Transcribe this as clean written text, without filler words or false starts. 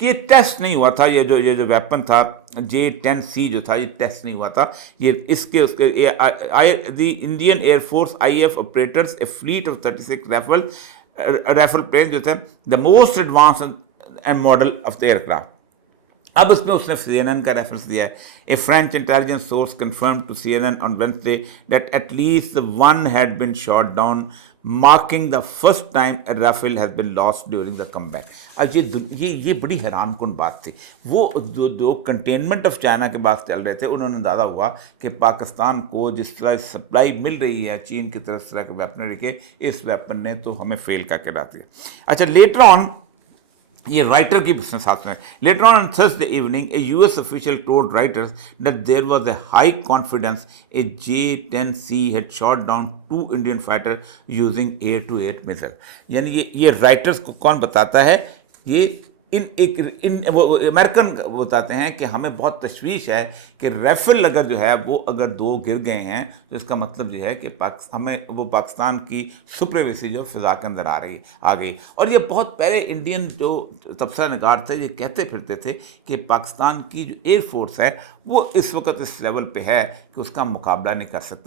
कि ये टेस्ट नहीं हुआ था, ये जो वेपन था J-10C जो था, ये टेस्ट नहीं हुआ था। ये इसके उसके the Indian air force IF operators a fleet of 36 Rafale plane जो थे, the most advance and model of the aircraft. अब उसमें उसने CNN का रेफरेंस दिया है। A French intelligence source confirm to CNN on Wednesday that at least one had been shot down, marking the first time a Rafale has been lost during the combat. अब ये बड़ी हैरानकुन बात थी। वो जो कंटेनमेंट ऑफ चाइना के बाद चल रहे थे, उन्होंने अंदाज़ा हुआ कि पाकिस्तान को जिस तरह सप्लाई मिल रही है चीन की तरफ, इस तरह के वेपनरी के, इस वेपन ने तो हमें फेल करके रख दिया। अच्छा, लेटर ऑन ये राइटर की साथ में, later on Thursday evening A US official told writers that there was a high confidence a J-10C had shot down 2 Indian fighters using air-to-air missile। यानी ये राइटर्स को कौन बताता है? ये इन अमेरिकन बताते हैं कि हमें बहुत तशवीश है कि राइफल अगर जो है वो अगर 2 गिर गए हैं तो इसका मतलब जो है कि हमें वो पाकिस्तान की सुप्रीमेसी जो फ़िज़ा के अंदर आ गई। और ये बहुत पहले इंडियन जो तबसरा निगार थे ये कहते फिरते थे कि पाकिस्तान की जो एयरफोर्स है वो इस वक्त इस लेवल पे है कि उसका मुकाबला नहीं कर सकते।